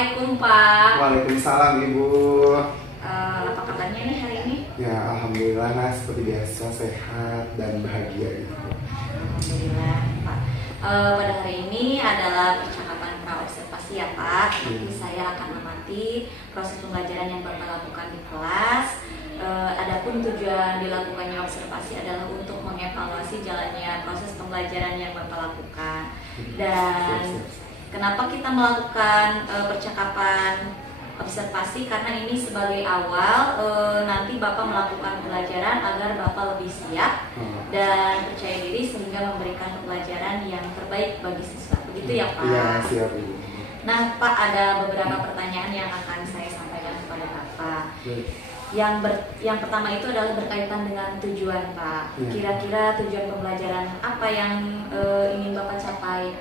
Assalamualaikum Pak. Waalaikumsalam Ibu. Apa kabarnya nih hari ini? Ya alhamdulillah nah seperti biasa sehat dan bahagia gitu. Alhamdulillah Pak. Pada hari ini adalah percakapan pra-observasi ya Pak. Nanti saya akan amati proses pembelajaran yang Bapak lakukan di kelas. Adapun tujuan dilakukannya observasi adalah untuk mengevaluasi jalannya proses pembelajaran yang Bapak lakukan. Dan kenapa kita melakukan percakapan observasi? Karena ini sebagai awal nanti Bapak melakukan pelajaran agar Bapak lebih siap dan percaya diri sehingga memberikan pelajaran yang terbaik bagi siswa. Begitu ya Pak? Iya siap Ibu. Nah Pak, ada beberapa pertanyaan yang akan saya sampaikan kepada Bapak. Yang pertama itu adalah berkaitan dengan tujuan Pak. Kira-kira tujuan pembelajaran apa yang ingin Bapak capai?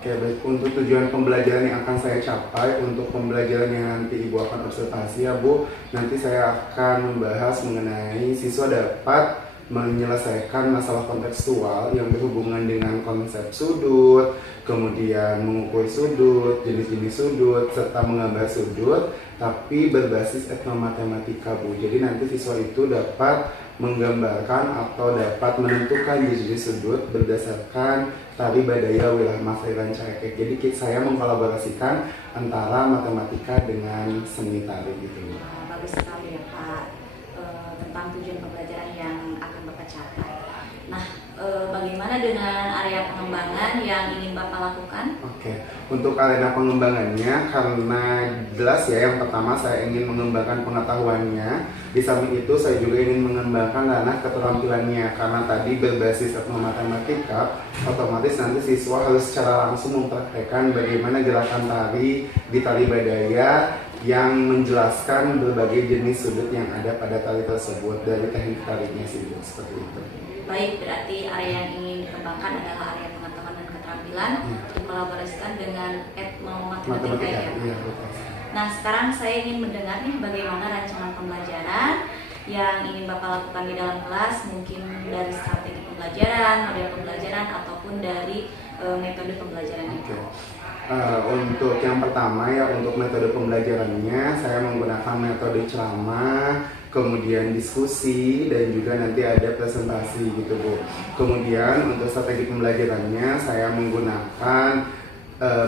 Oke baik, untuk tujuan pembelajaran yang akan saya capai, untuk pembelajaran yang nanti Ibu akan observasi ya Bu, nanti saya akan membahas mengenai siswa dapat menyelesaikan masalah kontekstual yang berhubungan dengan konsep sudut, kemudian mengukur sudut, jenis-jenis sudut, serta menggambar sudut, tapi berbasis etnomatematika Bu. Jadi nanti siswa itu dapat menggambarkan atau dapat menentukan jenis sudut berdasarkan tari Badaya Wilah Mas Airan Caekek. Jadi saya mengkolaborasikan antara matematika dengan seni tari gitu. Bagus sekali ya Pak, tentang tujuan pembelajaran yang akan Bapak capai. Nah, bagaimana dengan area pengembangan yang ingin Bapak lakukan? Oke, untuk arena pengembangannya, karena jelas ya yang pertama saya ingin mengembangkan pengetahuannya. Di samping itu saya juga ingin mengembangkan ranah keterampilannya. Karena tadi berbasis matematika, otomatis nanti siswa harus secara langsung mempraktekkan bagaimana gerakan tari di tari Badaya yang menjelaskan berbagai jenis sudut yang ada pada tari tersebut dari teknik tarinya sih seperti itu. Baik, berarti area yang ingin dikembangkan adalah area pengetahuan dan keterampilan dikolaborasikan dengan etnomatematika ya. Iya, betul. Nah, sekarang saya ingin mendengar nih bagaimana rancangan pembelajaran yang ingin Bapak lakukan di dalam kelas, mungkin dari strategi pembelajaran, model pembelajaran, ataupun dari metode pembelajaran itu. Untuk yang pertama ya, untuk metode pembelajarannya saya menggunakan metode ceramah, kemudian diskusi, dan juga nanti ada presentasi gitu Bu. Kemudian untuk strategi pembelajarannya saya menggunakan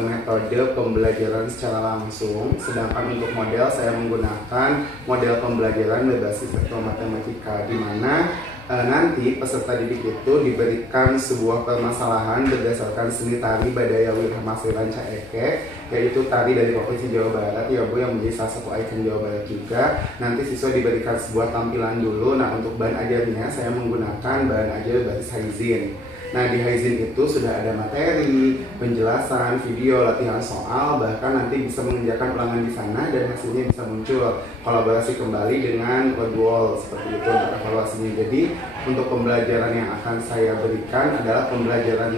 metode pembelajaran secara langsung, sedangkan untuk model saya menggunakan model pembelajaran berbasis matematika, di mana nanti peserta didik itu diberikan sebuah permasalahan berdasarkan seni tari Badaya Wilah Mas Airan Caekek, yaitu tari dari Provinsi Jawa Barat ya Bu, yang menjadi salah satu ikon Jawa Barat juga. Nanti siswa diberikan sebuah tampilan dulu. Nah, untuk bahan ajarnya saya menggunakan bahan ajar berbasis Haizin. Nah, di Haizin itu sudah ada materi, penjelasan, video, latihan soal, bahkan nanti bisa mengerjakan ulangan di sana dan hasilnya bisa muncul. Kolaborasi kembali dengan Wordwall seperti itu untuk evaluasinya. Jadi, untuk pembelajaran yang akan saya berikan adalah pembelajaran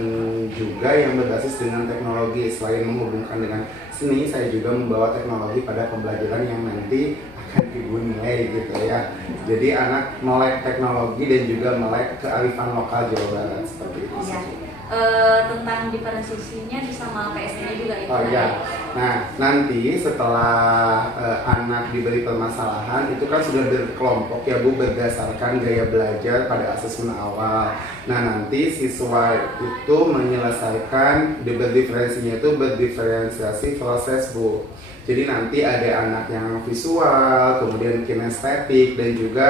juga yang berbasis dengan teknologi. Selain menghubungkan dengan seni, saya juga membawa teknologi pada pembelajaran yang nanti akan Ibu nilai gitu ya. Jadi anak melek teknologi dan juga melek kearifan lokal Jawa Barat seperti itu. Ya. Tentang diferensiasinya sama PSD-nya juga itu. Oh iya. Nah, nanti setelah anak diberi permasalahan itu kan sudah berkelompok ya Bu, berdasarkan gaya belajar pada asesmen awal. Nah, nanti siswa itu menyelesaikan berdiferensinya itu berdiferensiasi proses Bu. Jadi nanti ada anak yang visual, kemudian kinestetik, dan juga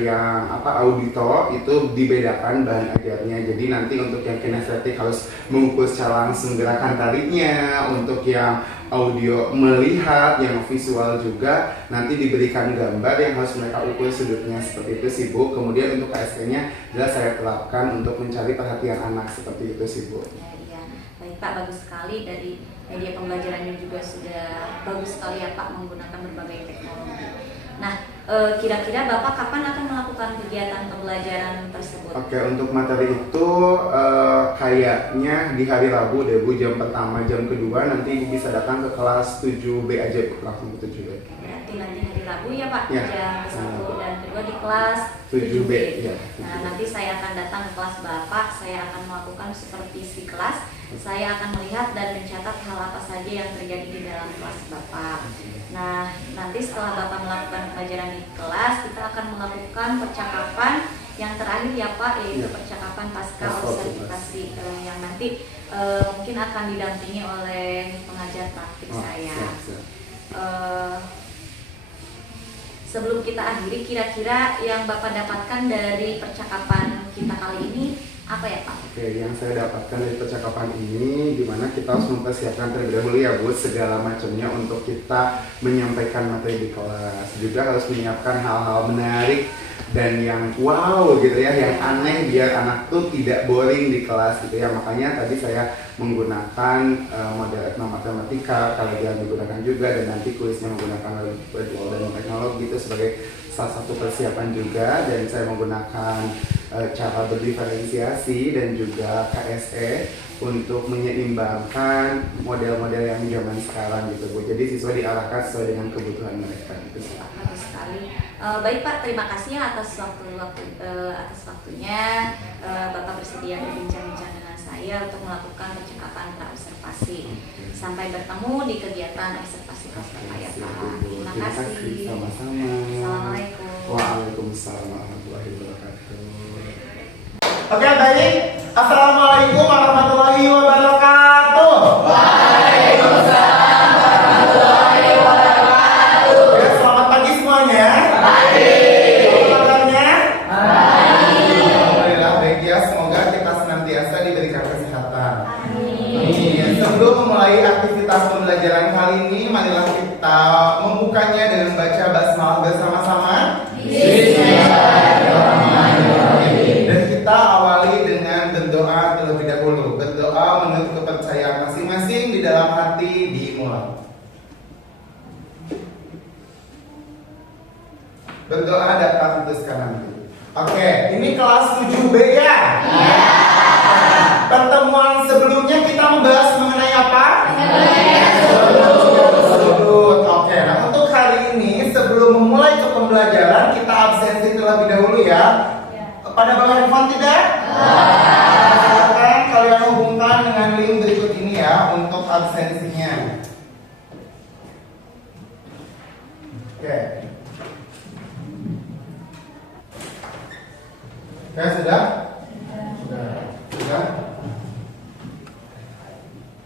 yang audito itu dibedakan bahan ajarnya. Jadi nanti untuk yang kinestetik harus mengukur secara langsung gerakan tarinya, untuk yang audio melihat, yang visual juga nanti diberikan gambar yang harus mereka ukur sudutnya seperti itu sih Bu. Kemudian untuk KST-nya jelas saya terapkan untuk mencari perhatian anak seperti itu sih Bu. Iya. Baik Pak, bagus sekali. Dari media pembelajarannya juga sudah bagus sekali ya Pak, menggunakan berbagai teknologi. Nah, kira-kira Bapak kapan akan melakukan kegiatan pembelajaran tersebut? Oke, untuk materi itu kayaknya di hari Rabu deh Bu, jam pertama, jam kedua nanti bisa datang ke kelas 7B aja Bu, langsung ke 7B. Berarti nanti hari Rabu ya Pak, Ya. jam 1 dan kedua di kelas 7B. Ya, Nah, nanti saya akan datang ke kelas Bapak, saya akan melakukan supervisi kelas Saya akan melihat dan mencatat hal apa saja yang terjadi di dalam kelas Bapak. Nah, nanti setelah Bapak melakukan pelajaran di kelas, kita akan melakukan percakapan yang terakhir ya Pak, yaitu percakapan pasca observasi yang nanti mungkin akan didampingi oleh pengajar praktik saya. Sebelum kita akhiri, kira-kira yang Bapak dapatkan dari percakapan kita kali ini apa ya Pak? Oke, yang saya dapatkan dari percakapan ini, dimana kita harus mempersiapkan terlebih dahulu ya Bu, segala macamnya untuk kita menyampaikan materi di kelas. Juga harus menyiapkan hal-hal menarik dan yang wow gitu ya, yang aneh biar anak tuh tidak boring di kelas gitu ya. Makanya tadi saya menggunakan model etnomatematika, kalau dia digunakan juga, dan nanti kuisnya menggunakan virtual dan teknologi itu sebagai salah satu persiapan juga. Dan saya menggunakan cara berdiferensiasi dan juga KSE untuk menyeimbangkan model-model yang zaman sekarang gitu Bu. Jadi siswa diarahkan sesuai dengan kebutuhan mereka gitu. Bagus sekali. Baik Pak, terima kasih atas waktunya. Bapak bersedia berbincang-bincang dengan saya untuk melakukan percakapan praobservasi. Sampai bertemu di kegiatan observasi kelas Bapak ya Pak. Terima kasih. Sama-sama. Assalamualaikum. Waalaikumsalam warahmatullahi wabarakatuh. Oke, baik. Assalamualaikum warahmatullahi wabarakatuh. Waalaikumsalam warahmatullahi wabarakatuh. Ya, selamat pagi semuanya. Pagi. Apa kabarnya? Baik. Alhamdulillah baik ya. Semoga kita senantiasa diberikan kesehatan. Amin. Sebelum memulai aktivitas pembelajaran kali ini, marilah kita membukanya dengan baca basmalah bersama-sama. Dan kita awali dengan berdoa terlebih dahulu. Berdoa menurut kepercayaan masing-masing di dalam hati dimulai. Berdoa dapat putuskan nanti. Oke, ini kelas 7B ya? Iya. Pertemuan sebelumnya kita membahas mengenai apa? Sudut. Oke, nah untuk hari ini sebelum memulai ke pembelajaran kita absensi terlebih dahulu ya. Pada bawa handphone tidak? Silakan kalian hubungkan dengan link berikut ini ya untuk absensinya. Oke. Oke, sudah? Sudah?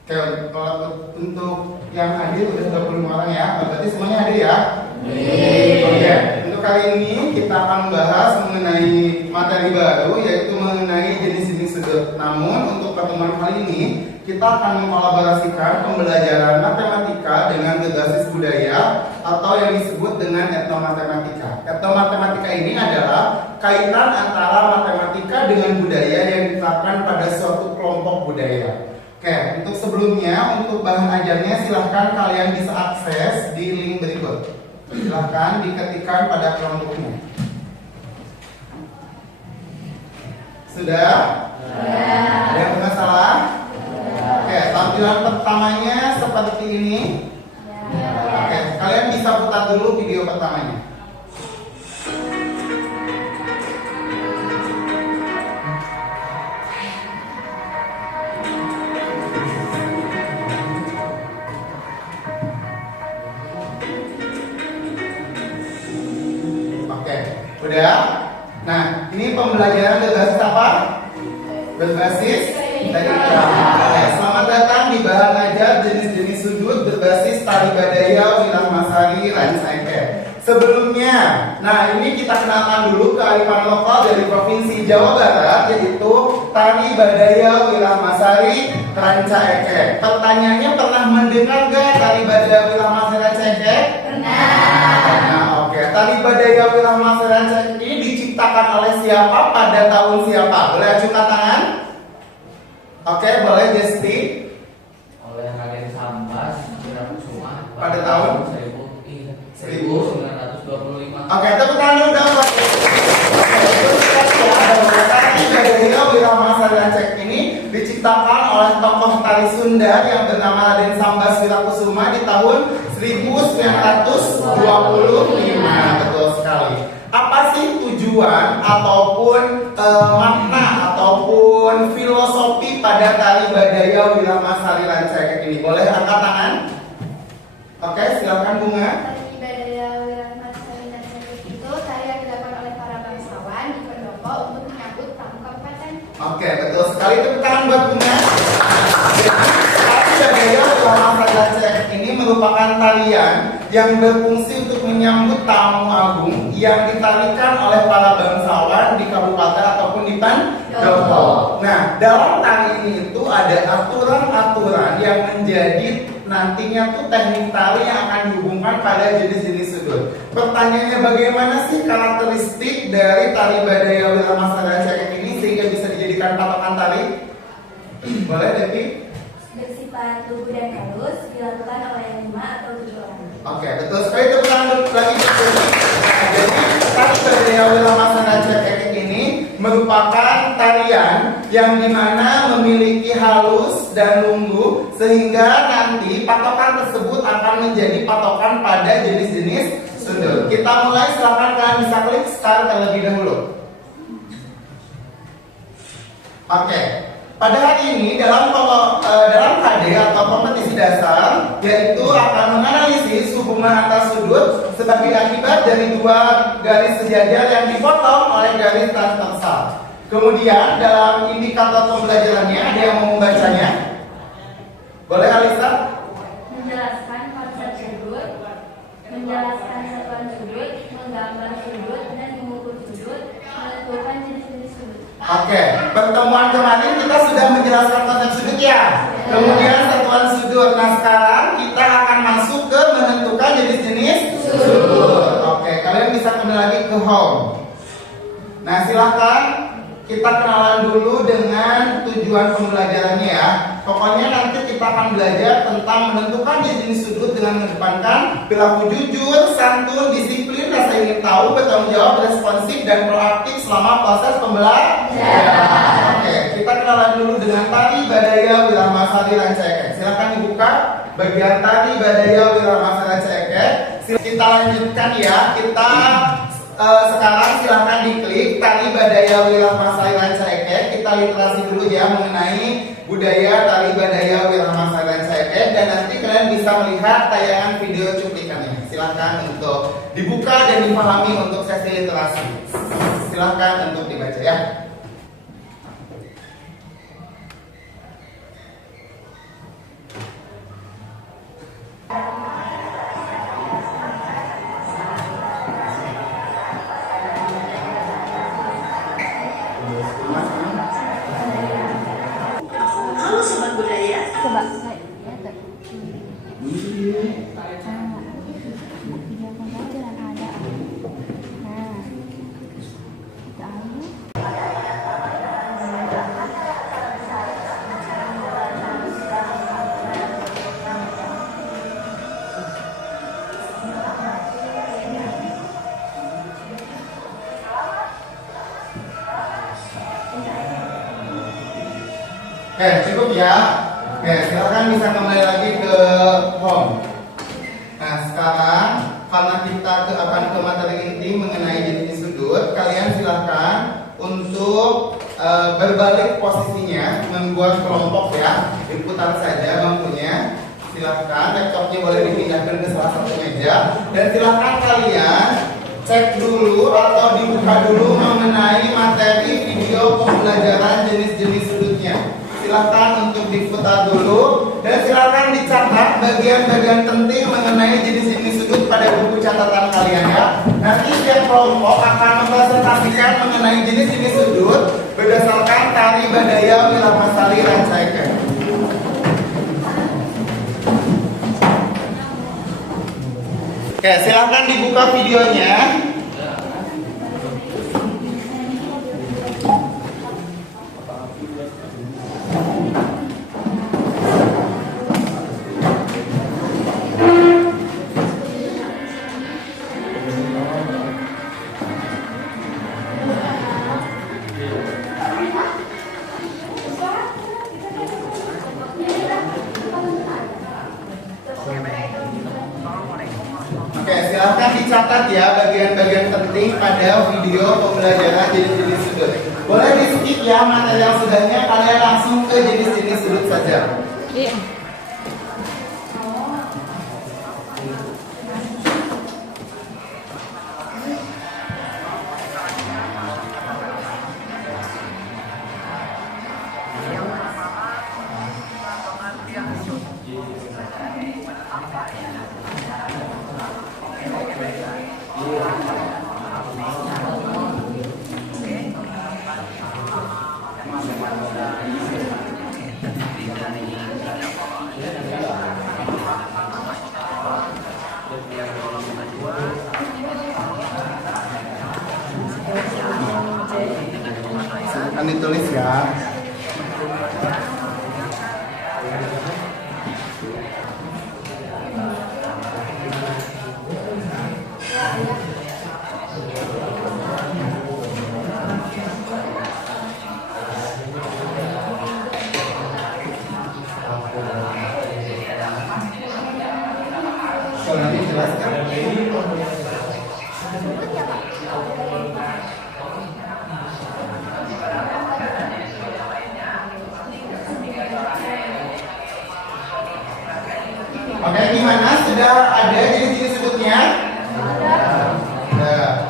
Oke, kalau untuk yang hadir udah 25 orang ya, berarti semuanya hadir ya? Oke, untuk kali ini kita akan membahas mengenai materi baru, yaitu mengenai jenis-jenis sudut. Namun untuk pertemuan kali ini kita akan mengkolaborasikan pembelajaran matematika dengan berbasis budaya atau yang disebut dengan etnomatematika. Etnomatematika ini adalah kaitan antara matematika dengan budaya yang diterapkan pada suatu kelompok budaya. Oke, untuk sebelumnya, untuk bahan ajarnya silahkan kalian bisa akses di link berikut. Silahkan diketikkan pada Chromebooknya. Sudah? Ada yang bermasalah? Oke, tampilan pertamanya seperti ini. Oke, kalian bisa putar dulu video pertamanya. Udah? Nah, ini pembelajaran berbasis apa? Berbasis tadika. Selamat datang di bahan ajar jenis-jenis sudut berbasis tari badaya, wilah masari, rancaike. Sebelumnya, nah ini kita kenalkan dulu kearifan lokal dari Provinsi Jawa Barat, yaitu tari badaya, wilah masari, rancaike. Pertanyaannya, pernah mendengar gak tari badaya, wilah masari, rancaike? Nah, oke. Tari badaya wilah masari rancaike ini diciptakan oleh siapa pada tahun siapa? Boleh ajukan tangan? Oke, boleh Gesti? Oleh Raden Sambas Wirakusuma Pada tahun 1925. Oke, tepuk tangan dulu dong. Tari badaya wilah masari rancaike ini diciptakan oleh tokoh tari Sunda yang bernama Raden Sambas Wirakusuma di tahun 1925. Betul sekali. Apa sih tujuan ataupun makna atau ataupun filosofi pada tari Badaya Wirama Sari Rancakek ini? Boleh angkat tangan? Oke, silakan Bunga. Tari Badaya Wirama Sari Rancakek itu tari yang dilakukan oleh para bangsawan di Pendopo untuk menyambut tamu kabupaten. Oke, betul sekali. Tepuk tangan buat Bunga. Tari Badaya Wirama Sari Rancakek ini merupakan tarian yang berfungsi untuk menyambut tamu agung yang ditarikan oleh para bangsawan di kabupaten ataupun di Pendopo. Nah, dalam tari ini itu ada aturan-aturan yang menjadi nantinya tuh teknik tari yang akan dihubungkan pada jenis-jenis sudut. Pertanyaannya, bagaimana sih karakteristik dari tari Badaya Wirama Sari Rancakek ini sehingga bisa dijadikan patokan tari? Boleh, Devi? Bersifat lugu dan halus, dilakukan oleh 5 atau 7 orang. Oke, betul sekali. Tepuk tangan lagi. Nah, jadi tari Badaya Wirama Sari Rancakek ini merupakan tarian yang dimana memiliki halus dan lunggu sehingga nanti patokan tersebut akan menjadi patokan pada jenis-jenis sudut. Kita mulai, silakan kalian bisa klik start terlebih dahulu. Oke. Pada hari ini dalam KD atau kompetisi dasar, yaitu akan menganalisis hubungan antar sudut sebagai akibat dari 2 garis sejajar yang dipotong oleh garis transversal. Kemudian dalam indikator pembelajarannya ada yang mau membacanya? Boleh, Alisa? Menjelaskan konsep sudut, menjelaskan satuan sudut, menggambar sudut, dan mengukur sudut, menentukan jenis-jenis sudut. Oke, pertemuan kemarin kita sudah menjelaskan konsep sudut ya. Kemudian satuan sudut. Nah, sekarang kita akan masuk ke menentukan jenis-jenis sudut. Oke, kalian bisa kembali lagi ke home. Nah, silahkan kita kenalan dulu dengan tujuan pembelajarannya ya. Pokoknya nanti kita akan belajar tentang menentukan jenis sudut dengan mengedepankan perilaku jujur, santun, disiplin, rasa ingin tahu, bertanggung jawab, responsif, dan proaktif selama proses pembelajaran. Oke, kita kenalan dulu dengan tari Badaya Wirama Sari Rancakek. Silakan dibuka bagian tari Badaya Wirama Sari Rancakek. Kita lanjutkan ya. Kita sekarang silakan diklik tari Badaya Wirama Sari Rancakek. Kita literasi dulu ya mengenai budaya tari Badaya Wirama Sari Rancakek, dan nanti kalian bisa melihat tayangan video cuplikannya. Silakan untuk dibuka dan dipahami untuk sesi literasi. Silakan untuk dibaca ya. Halo Sobat Budaya. Coba saya Oke, cukup ya. Oke, silakan bisa kembali lagi ke home. Nah, sekarang karena kita akan ke materi inti mengenai jenis sudut, kalian silakan untuk berbalik posisinya, membuat kelompok ya, diputar saja bangkunya. Silakan, laptopnya boleh dipindahkan ke salah satu meja, dan silakan kalian cek dulu atau dibuka dulu mengenai materi video pembelajaran jenis-jenis sudutnya. Silakan untuk diputar dulu dan silakan dicatat bagian-bagian penting mengenai jenis-jenis sudut pada buku catatan kalian ya. Nanti setiap kelompok akan mempresentasikan mengenai jenis-jenis sudut berdasarkan tari Badaya Wirama Sari Rancakek. Oke, silakan dibuka videonya. Oke, silahkan dicatat ya bagian-bagian penting pada video pembelajaran jenis-jenis sudut. Boleh di skip ya materi yang sudahnya, kalian langsung ke jenis-jenis sudut saja. Iya. Akan ditulis ya. Kalau nanti jelaskan. Oke, gimana? Sudah ada jenis-jenis sudutnya? Ada.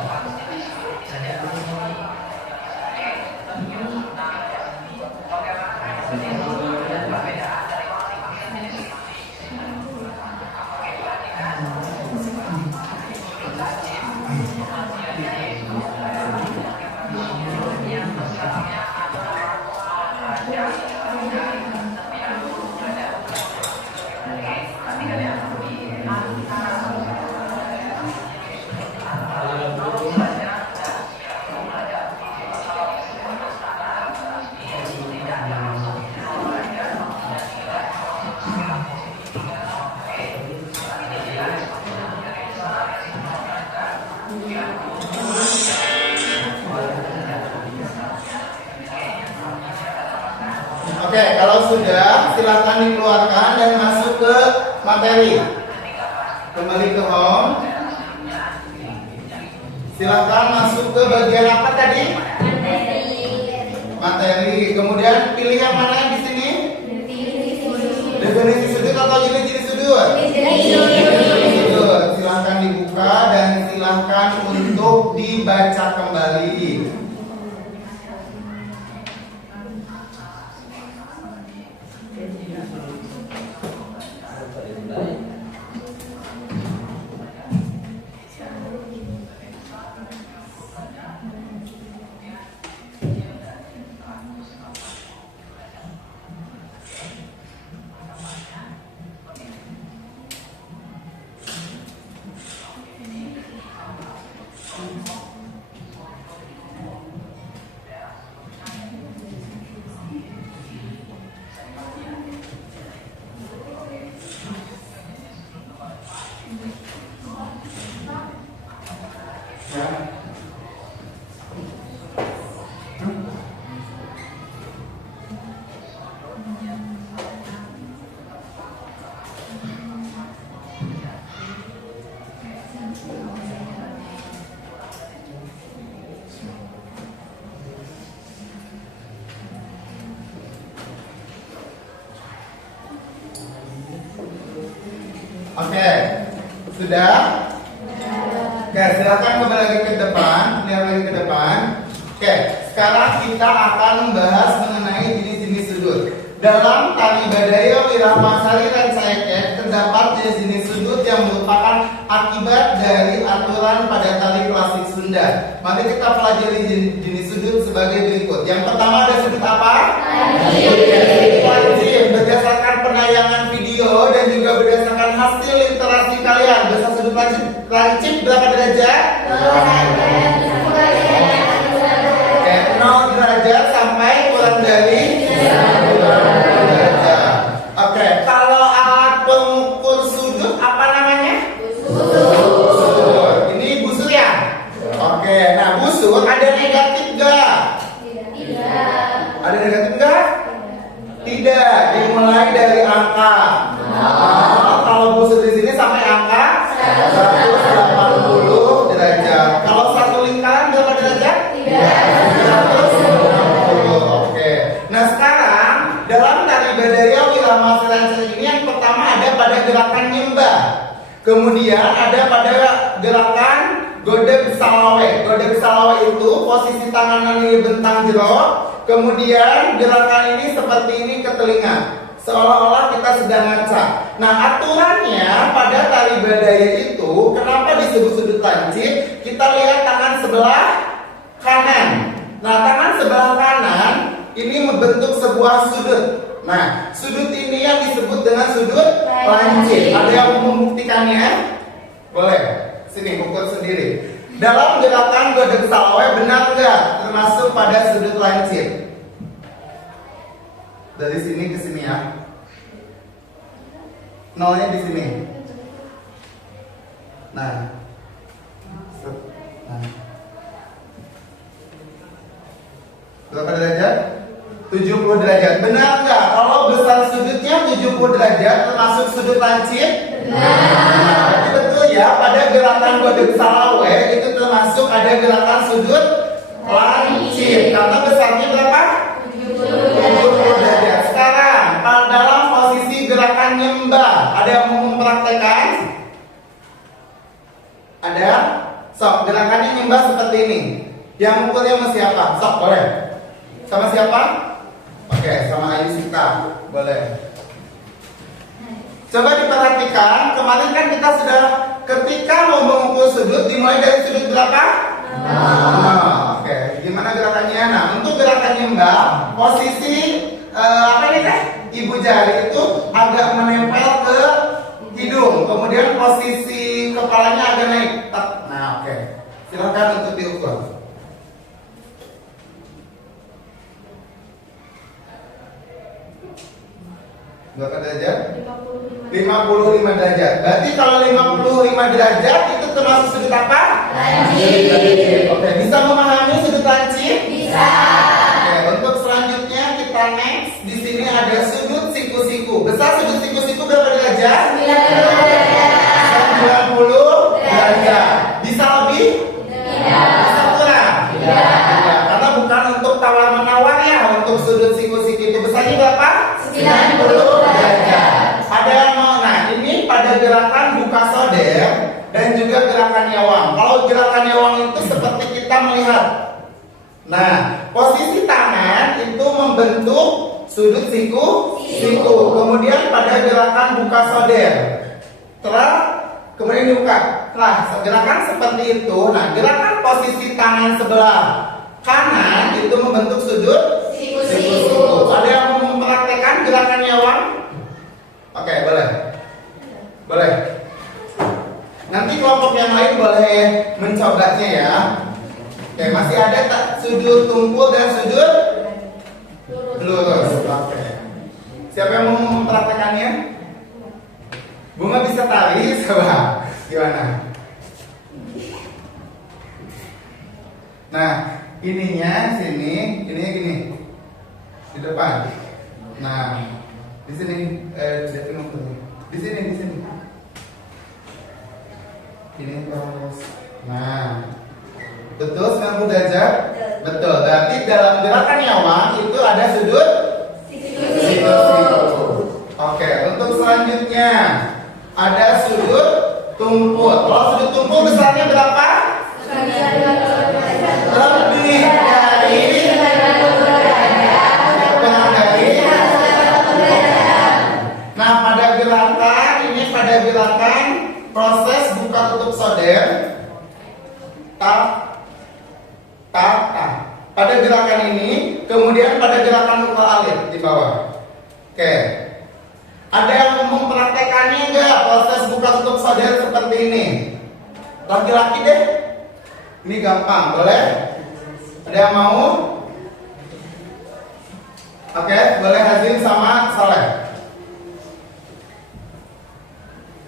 Oke, kalau sudah silakan dikeluarkan dan masuk ke materi. Kembali ke home. Silakan masuk ke bagian apa tadi? Materi. Kemudian pilih yang mana di sini? Definisi sudut atau jenis-jenis sudut? Sudut. Silakan dibuka dan silakan untuk dibaca kembali. Oke, sudah? Oke, silakan kembali lagi ke depan, lihat lagi ke depan. Oke, sekarang kita akan membahas mengenai jenis-jenis sudut. Dalam Tali Badaya Wiramasari dan Saeket terdapat jenis-jenis sudut yang merupakan akibat dari aturan pada tali klasik Sunda. Mari kita pelajari jenis sudut sebagai berikut. Yang pertama ada sudut apa? Lancip. Berdasarkan penayangan video dan juga berdasarkan hasil literasi kalian, besar sudut lancip berapa derajat? 0 derajat sampai kurang dari 1 derajat. Oke, kalau alat pengukur sudut apa namanya? Busur. Ini busur ya? Oke, nah busur ada negatif gak? Tidak. Ada negatif gak? Tidak, dimulai dari angka. Kalau busur di sini sampai angka 180 derajat. Kalau satu lingkaran berapa derajat? 180 Kemudian ada pada gerakan godeg salawe. Godeg salawe itu posisi tangan ini bentang jero. Kemudian gerakan ini seperti ini ke telinga, seolah-olah kita sedang ngaca. Nah, aturannya pada tari badaya itu kenapa disebut sudut lancip? Kita lihat tangan sebelah kanan. Nah, tangan sebelah kanan ini membentuk sebuah sudut. Nah, sudut ini yang disebut dengan sudut lancip. Ada yang mau membuktikannya? Boleh. Sini, pukul sendiri. Dalam gerakan godeg salawe benar nggak termasuk pada sudut lancip? Dari sini ke sini ya. Nolnya di sini. Nah. Berapa derajat? 70 derajat. Benar nggak? Kalau besar sudutnya 70 derajat termasuk sudut lancip? Benar. Betul ya. Pada gerakan godeg salawe itu termasuk ada gerakan sudut lancip. Karena besarnya berapa? 70 derajat. Sekarang dalam posisi gerakan nyembah, ada yang mau mempraktekkan? Ada? Sok, gerakannya nyembah seperti ini. Yang mukulnya sama siapa? Sok, boleh. Sama siapa? Oke, sama Ayu Sita. Boleh. Coba diperhatikan, kemarin kan kita sudah ketika mau memukul sudut dimulai dari sudut berapa? Oke, gimana gerakannya? Nah, untuk gerakan nyembah, posisi apa ini teh? Ibu jari itu agak menempel ke hidung, kemudian posisi kepalanya agak naik. Nah, oke. Silakan untuk diukur. Berapa derajat? 55 derajat. Berarti kalau 55 derajat itu termasuk sudut apa? Lancip. Oke, bisa memahami sudut lancip? Bisa. Oke, untuk selanjutnya kita next. Di sini ada sudut siku-siku. Besar sudut siku-siku berapa derajat? 90 derajat. Bisa lebih? Tidak. Bisa kurang? Tidak. Karena bukan untuk tawar-menawar ya. Untuk sudut siku-siku itu besarnya berapa? 90 derajat. Ada yang mau, nah ini pada gerakan buka soder dan juga gerakan nyawang. Kalau gerakan nyawang itu seperti kita melihat. Nah, posisi tangan itu membentuk sudut siku. Kemudian pada gerakan buka soder, kemudian dibuka. Nah, gerakan seperti itu. Nah, gerakan posisi tangan sebelah kanan itu membentuk sudut siku. Ada yang mau mempraktekkan gerakan nyawang? Oke, boleh. Boleh. Nanti kelompok yang lain boleh mencobanya ya. Oke, masih ada tak sudut tumpul dan sudut lurus. Oke. Siapa yang mau mempraktekannya? Bunga bisa tari, coba. Gimana? Nah, ininya sini, ininya gini. Di depan. Nah, di sini di sini. Ini terus. Nah, betul 90 derajat? Betul. Berarti dalam gerakan nyawang itu ada sudut siku. Oke, untuk selanjutnya ada sudut tumpul. Kalau sudut tumpul besarnya berapa? Lebih dari gerakan proses buka tutup soder, pada gerakan ini, kemudian pada gerakan mukul alir di bawah. Oke, ada yang mempraktekannya enggak proses buka tutup soder seperti ini? Laki-laki deh, ini gampang, boleh? Ada yang mau? Oke, boleh Hazim sama Saleh.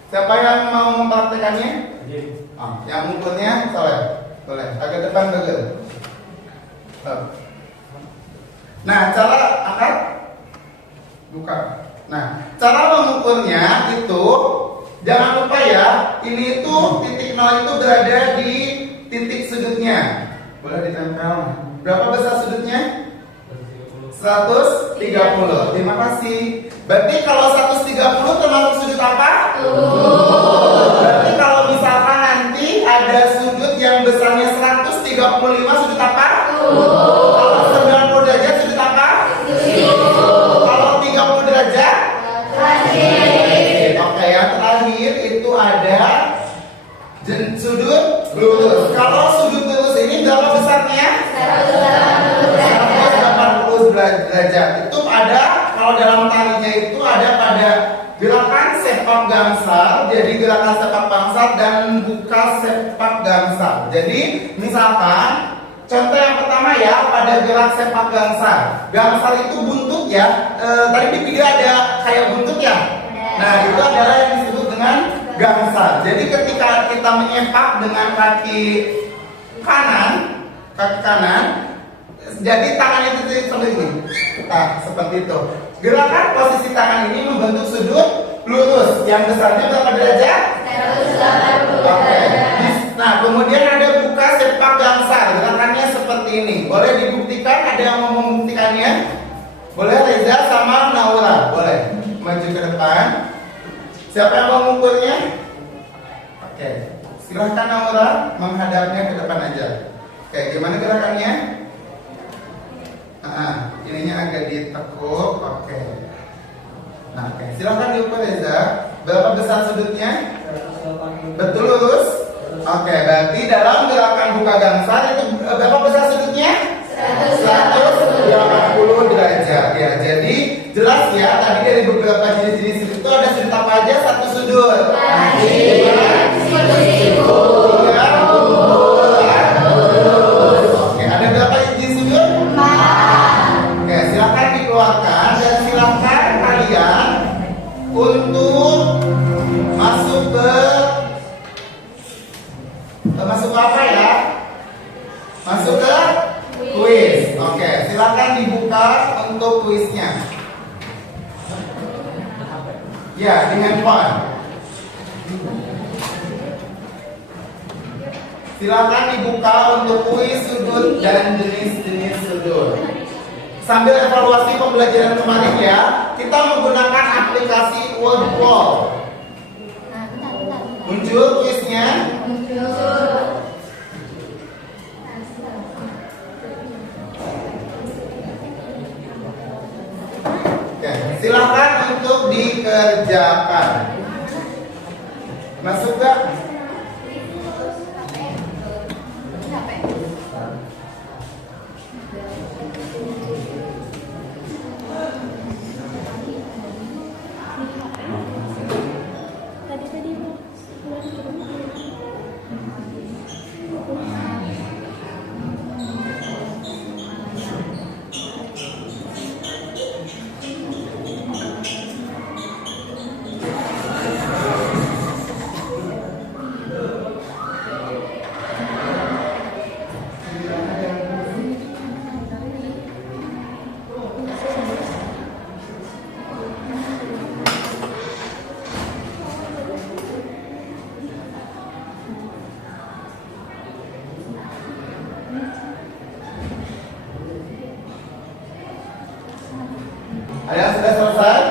Siapa yang mau mempraktekannya? Yang mukulnya Saleh. Boleh, agak depan dulu. Nah, cara angkat buka. Nah, cara memukulnya itu jangan lupa ya, ini itu titik nol itu berada di titik sudutnya. Boleh ditempel. Berapa besar sudutnya? 130. Terima kasih. Berarti kalau 130 termasuk sudut apa? Sudut lurus. Kalau sudut lurus ini berapa besarnya? 180 derajat. Itu ada, kalau dalam tarinya itu ada pada gerakan sepak gangsal. Jadi gerakan sepak gangsal dan buka sepak gangsal. Jadi misalkan contoh yang pertama ya, pada gerak sepak gangsal. Gangsal itu buntut ya. Tadi di video ada kayak buntut ya. Nah, itu adalah yang disebut dengan gangsal. Jadi ketika kita menyepak dengan kaki kanan, jadi tangannya itu seperti ini. Nah, seperti itu. Gerakan posisi tangan ini membentuk sudut lurus. Yang besarnya berapa derajat? 180 Oke. derajat. Nah, kemudian ada buka sepak gangsal. Gerakannya seperti ini. Boleh dibuktikan? Ada yang mau membuktikannya? Boleh Reza sama Naura? Boleh. Maju ke depan. Siapa yang mau mengukurnya? Oke. Silahkan Naura menghadapnya ke depan aja. Oke, gimana gerakannya? Ininya agak ditekuk. Oke. Nah, oke. Silahkan diukur Reza. Berapa besar sudutnya? Betul lurus? Oke, berarti dalam gerakan buka gangsal itu berapa besar sudutnya? 180 derajat ya. Jadi jelas ya, tadi dari beberapa jenis-jenis sudut itu ada sudut apa aja? Satu sudut. Oke, ada berapa jenis sudut? 4. Oke, silakan dikeluarkan dan silakan kalian untuk masuk ke apa ya? Masuk ke kuis. Oke, silakan dibuka untuk kuisnya. Ya, di handphone. Silakan dibuka untuk kuis sudut dan jenis-jenis sudut. Sambil evaluasi pembelajaran kemarin ya, kita menggunakan aplikasi Wordwall. Muncul kuisnya. Oke, silakan untuk dikerjakan. Masuk gak? Ada yang sudah selesai?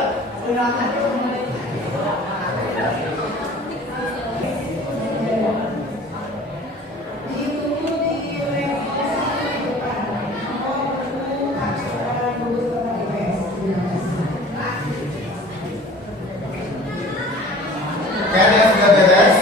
Oke, ada yang sudah beres?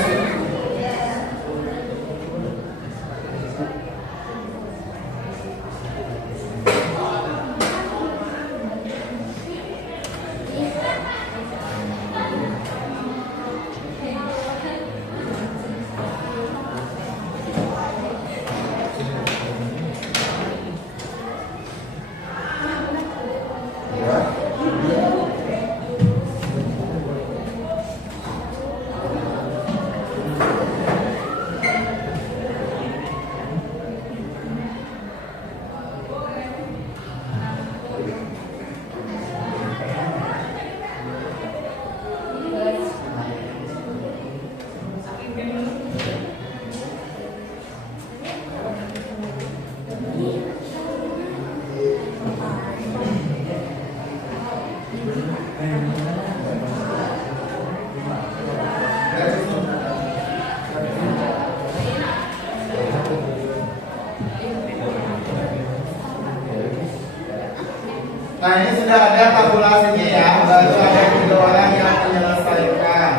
Nah, ini sudah ada tabulasinya ya, baru ada 3 orang yang menyelesaikan.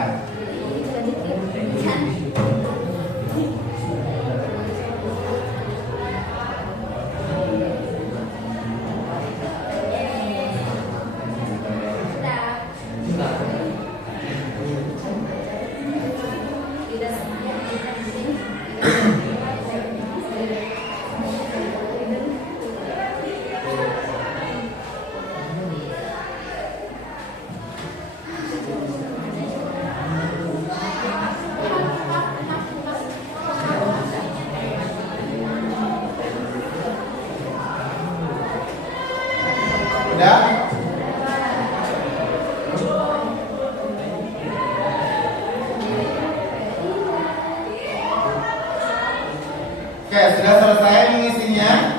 Oke, sudah selesai mengisinya?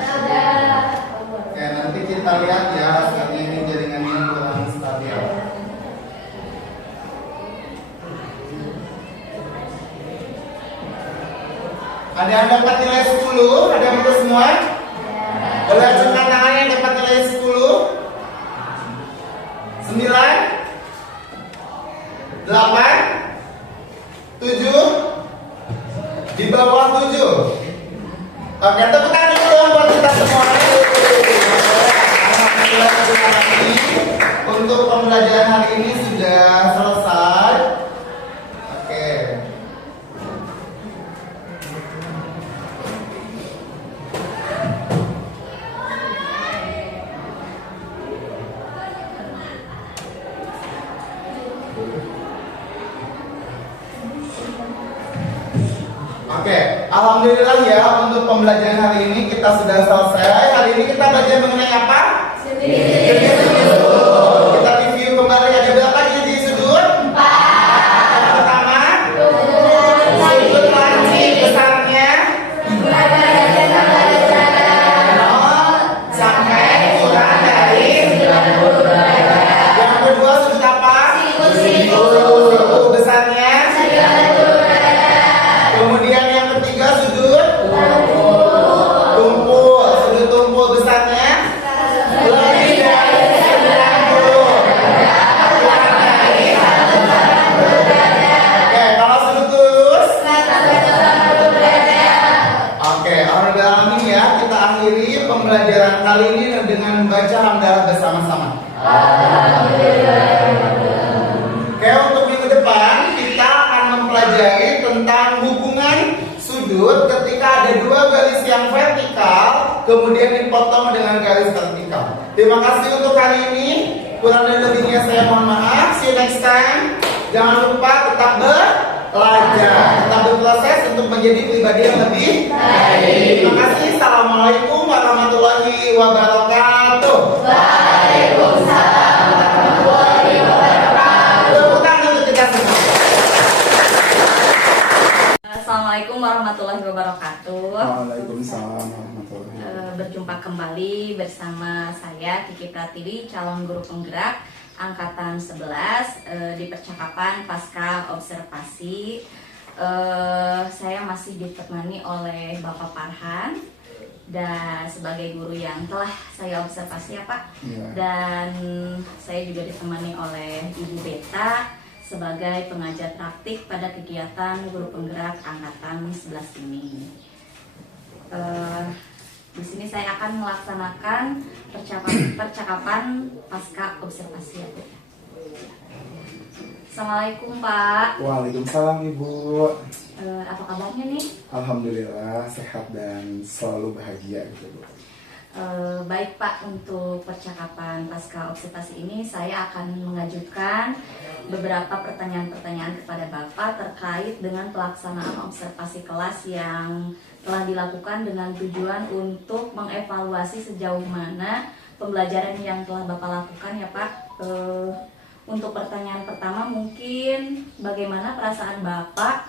Oke, nanti kita lihat ya hasilnya ini jaringannya yang kurang stabil. Ada yang dapat nilai 10? Ada yang betul semua? Boleh acungkan tangan yang dapat nilai 10? 9? 8? 7? Di bawah 7? Oke, tepuk tangan dulu buat kita semua. Alhamdulillah untuk pembelajaran hari ini sudah selesai. Oke. Oke, alhamdulillah ya untuk pembelajaran hari ini kita sudah selesai. Hari ini kita belajar mengenai apa? Sudut. Kita review kembali, ada berapa jenis sudut? 4. Yang pertama, sudut lancip besarnya 0 sampai kurang dari 90 derajat. Yang kedua sudut apa? Siku besarnya 90 derajat. Kemudian yang ketiga sudut tumpul. Sudut tumpul besarnya lebih dari 90 derajat. Oke, kalau sudut lurus oke, alhamdulillah ya, kita akhiri pembelajaran kali ini dengan membaca hamdalah bersama-sama. Oke, untuk minggu depan kita akan mempelajari tentang hubungan sudut ketika ada dua garis yang vertikal kemudian dipotong dengan garis vertikal. Terima kasih untuk hari ini. Kurang dan lebihnya saya mohon maaf. See you next time. Jangan lupa tetap belajar, tetap berproses untuk menjadi pribadi yang lebih baik. Terima kasih. Assalamualaikum warahmatullahi wabarakatuh. Waalaikumsalam warahmatullahi wabarakatuh. Tepuk tangan untuk kita semua. Assalamualaikum warahmatullahi wabarakatuh. Waalaikumsalam warahmatullahi wabarakatuh. Berjumpa kembali bersama saya Kiki Pratiwi, calon guru penggerak angkatan 11 di percakapan pasca observasi. Saya masih ditemani oleh Bapak Farhan dan sebagai guru yang telah saya observasi ya Pak. Iya. Dan saya juga ditemani oleh Ibu Beta sebagai pengajar praktik pada kegiatan guru penggerak angkatan 11 ini. Di sini saya akan melaksanakan percakapan pasca observasi ya Bu. Assalamualaikum Pak. Waalaikumsalam Ibu. Apa kabarnya nih? Alhamdulillah sehat dan selalu bahagia gitu Bu. Baik Pak, untuk percakapan pasca observasi ini saya akan mengajukan beberapa pertanyaan-pertanyaan kepada Bapak terkait dengan pelaksanaan observasi kelas yang telah dilakukan dengan tujuan untuk mengevaluasi sejauh mana pembelajaran yang telah Bapak lakukan ya Pak. Untuk pertanyaan pertama mungkin bagaimana perasaan Bapak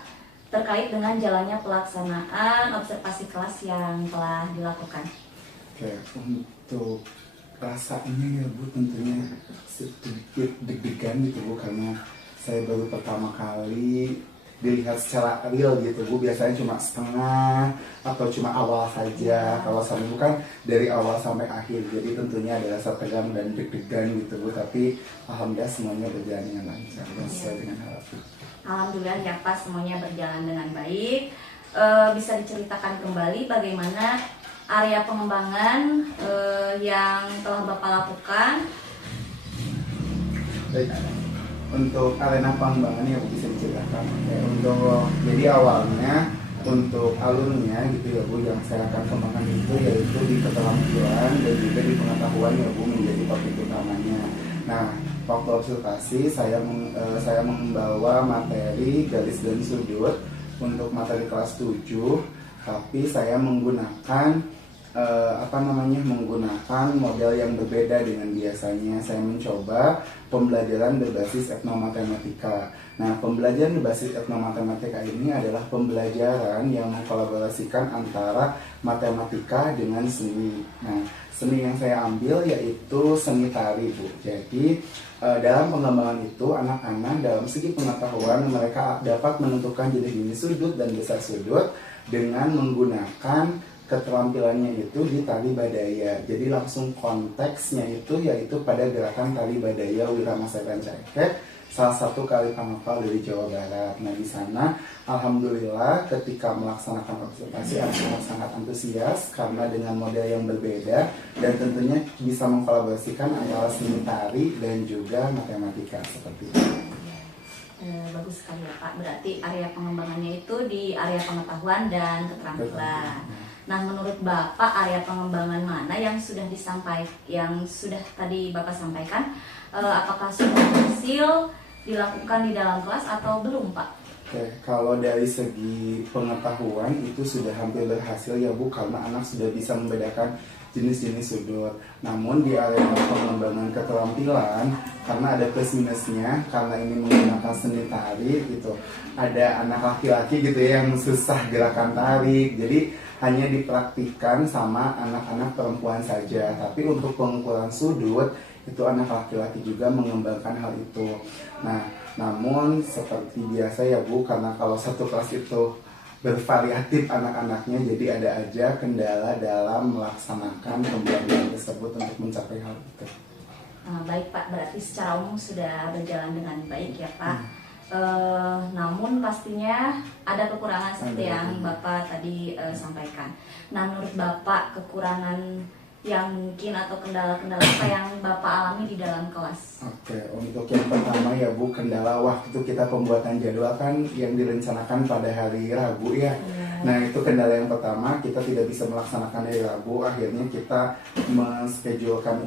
terkait dengan jalannya pelaksanaan observasi kelas yang telah dilakukan? Oke, untuk rasanya ya Bu tentunya sedikit deg-degan gitu Bu, karena saya baru pertama kali dilihat secara real gitu Bu. Biasanya cuma setengah atau cuma awal saja. Kalau sama Ibu kan dari awal sampai akhir, jadi tentunya ada rasa tegang dan deg-degan gitu Bu. Tapi alhamdulillah semuanya berjalan dengan lancar dan sesuai dengan harapan. Alhamdulillah ya Pak, semuanya berjalan dengan baik. Bisa diceritakan kembali bagaimana area pengembangan yang telah Bapak lakukan? Baik. Untuk arena pengembangan ya bisa diceritakan. Jadi awalnya untuk alurnya gitu ya Bu, yang saya akan kembangkan itu yaitu di keterampilan dan juga di pengetahuan ya Bu, menjadi topik utamanya. Nah, waktu observasi saya membawa materi garis dan sudut untuk materi kelas 7, tapi saya menggunakan menggunakan model yang berbeda dengan biasanya. Saya mencoba pembelajaran berbasis etnomatematika. Nah, pembelajaran berbasis etnomatematika ini adalah pembelajaran yang mengkolaborasikan antara matematika dengan seni. Nah, seni yang saya ambil yaitu seni tari, Bu. Jadi dalam pengembangan itu anak-anak dalam segi pengetahuan mereka dapat menentukan jenis-jenis sudut dan besar sudut dengan menggunakan keterampilannya itu di tali badaya. Jadi langsung konteksnya itu yaitu pada gerakan tali badaya Wiramasetan Cekek, salah satu kali pangkal dari Jawa Barat. Nah, di sana alhamdulillah ketika melaksanakan observasi anak-anak sangat antusias karena dengan model yang berbeda dan tentunya bisa mengkolaborasikan antara seni tari dan juga matematika seperti itu. Bagus sekali ya Pak, berarti area pengembangannya itu di area pengetahuan dan keterampilan. Nah, menurut Bapak area pengembangan mana yang sudah tadi Bapak sampaikan, apakah sudah berhasil dilakukan di dalam kelas atau belum Pak? Oke, kalau dari segi pengetahuan itu sudah hampir berhasil ya Bu, karena anak sudah bisa membedakan jenis-jenis sudut. Namun di area pengembangan keterampilan, karena ada plus minusnya, karena ini menggunakan seni tarik gitu, ada anak laki-laki gitu ya yang susah gerakan tarik, jadi hanya dipraktikkan sama anak-anak perempuan saja. Tapi untuk pengukuran sudut itu anak laki-laki juga mengembangkan hal itu. Nah, namun seperti biasa ya Bu, karena kalau satu kelas itu bervariatif anak-anaknya, jadi ada aja kendala dalam melaksanakan pembelajaran tersebut untuk mencapai hal itu. Baik Pak, berarti secara umum sudah berjalan dengan baik ya Pak. Namun pastinya ada kekurangan seperti yang Bapak tadi sampaikan. Nah, menurut Bapak kekurangan yang mungkin atau kendala-kendala apa yang Bapak alami di dalam kelas? Oke, untuk yang pertama ya Bu, kendala waktu kita pembuatan jadwal kan yang direncanakan pada hari Rabu ya. Nah, itu kendala yang pertama, kita tidak bisa melaksanakan hari Rabu, akhirnya kita menjadwalkan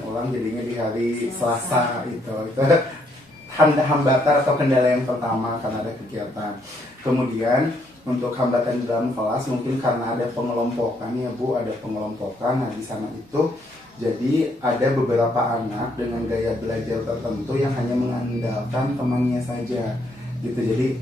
ulang jadinya di hari Selasa itu hambatan atau kendala yang pertama karena ada kegiatan. Kemudian untuk hambatan di dalam kelas mungkin karena ada pengelompokan ya Bu, ada pengelompokan. Nah, di sana itu jadi ada beberapa anak dengan gaya belajar tertentu yang hanya mengandalkan temannya saja gitu. Jadi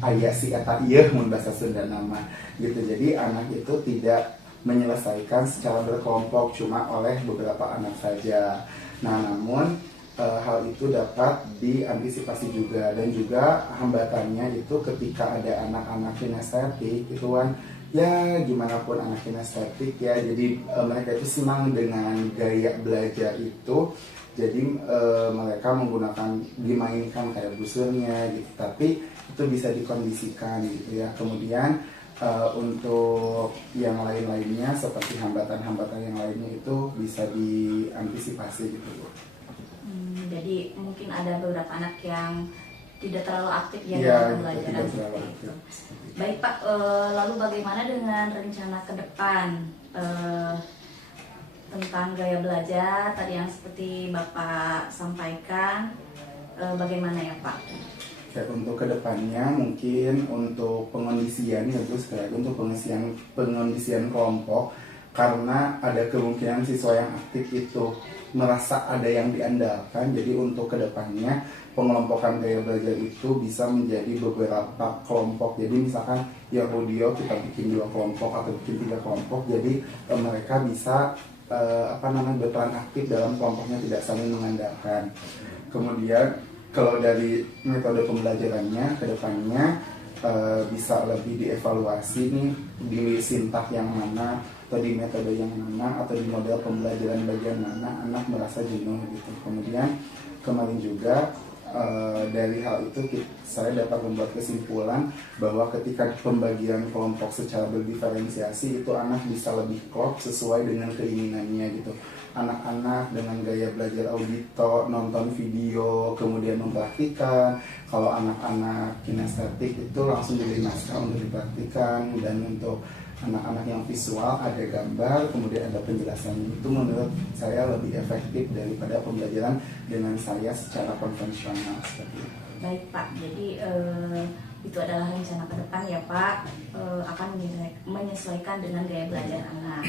ayah si eta ieu mun bahasa Sunda nama gitu. Jadi anak itu tidak menyelesaikan secara berkelompok, cuma oleh beberapa anak saja. Nah, namun hal itu dapat diantisipasi juga, dan juga hambatannya itu ketika ada anak-anak kinestetik itu kan ya gimana pun anak kinestetik ya, jadi mereka itu senang dengan gaya belajar itu, jadi mereka menggunakan dimainkan kayak busurnya gitu, tapi itu bisa dikondisikan gitu ya. Kemudian untuk yang lain-lainnya seperti hambatan-hambatan yang lainnya itu bisa diantisipasi gitu. Jadi mungkin ada beberapa anak yang tidak terlalu aktif ya dalam pembelajaran seperti itu. Baik Pak, lalu bagaimana dengan rencana ke depan tentang gaya belajar tadi yang seperti Bapak sampaikan, bagaimana ya Pak? Ya, untuk kedepannya mungkin untuk pengondisian ya terus untuk pengondisian kelompok, karena ada kemungkinan siswa yang aktif itu merasa ada yang diandalkan. Jadi untuk kedepannya pengelompokan gaya belajar itu bisa menjadi beberapa kelompok. Jadi misalkan ya audio kita bikin 2 kelompok atau bikin 3 kelompok. Jadi mereka bisa berperan aktif dalam kelompoknya, tidak saling mengandalkan. Kemudian kalau dari metode pembelajarannya kedepannya bisa lebih dievaluasi nih di sintak yang mana, atau di metode yang mana, atau di model pembelajaran bagian mana anak merasa jenuh gitu. Kemudian kemarin juga dari hal itu saya dapat membuat kesimpulan bahwa ketika pembagian kelompok secara berdiferensiasi itu anak bisa lebih klop sesuai dengan keinginannya gitu. Anak-anak dengan gaya belajar audito, nonton video, kemudian mempraktikkan. Kalau anak-anak kinestetik itu langsung diberi naskah untuk dipraktikkan, dan untuk anak-anak yang visual ada gambar, kemudian ada penjelasan. Itu menurut saya lebih efektif daripada pembelajaran dengan saya secara konvensional seperti itu. Baik Pak, jadi itu adalah rencana ke depan ya Pak, akan menyesuaikan dengan gaya belajar anak.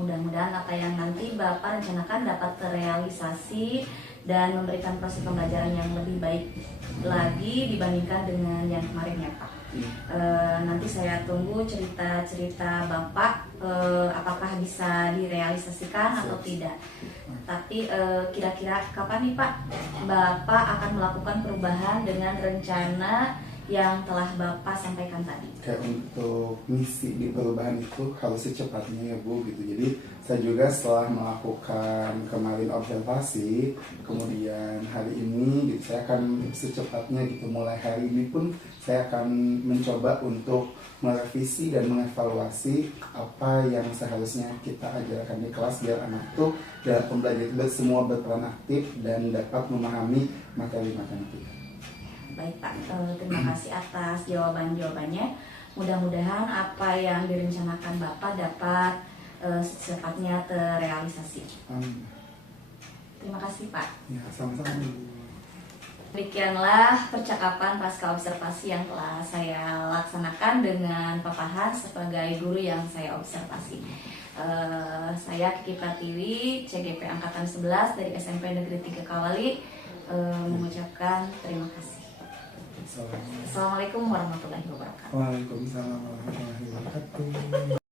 Mudah-mudahan apa yang nanti Bapak rencanakan dapat terrealisasi dan memberikan proses pembelajaran yang lebih baik lagi dibandingkan dengan yang kemarin ya Pak. Nanti saya tunggu cerita-cerita Bapak, apakah bisa direalisasikan atau tidak. Tapi kira-kira kapan nih Pak Bapak akan melakukan perubahan dengan rencana yang telah Bapak sampaikan tadi? Kayak untuk misi di perubahan itu harus secepatnya ya Bu gitu. Jadi saya juga setelah melakukan kemarin observasi, kemudian hari ini gitu, saya akan secepatnya gitu, mulai hari ini pun saya akan mencoba untuk merevisi dan mengevaluasi apa yang seharusnya kita ajarkan di kelas biar anak tuh dalam pembelajaran itu semua berperan aktif dan dapat memahami materi-materi kita. Baik Pak, terima kasih atas jawaban-jawabannya. Mudah-mudahan apa yang direncanakan Bapak dapat secepatnya terrealisasi. Terima kasih Pak. Ya, sama-sama. Demikianlah percakapan pasca observasi yang telah saya laksanakan dengan Pak Hans sebagai guru yang saya observasi. Saya Kiki Pratiwi, CGP Angkatan 11 dari SMP Negeri 3 Kawali, mengucapkan terima kasih. Assalamualaikum warahmatullahi wabarakatuh. Waalaikumsalam warahmatullahi wabarakatuh.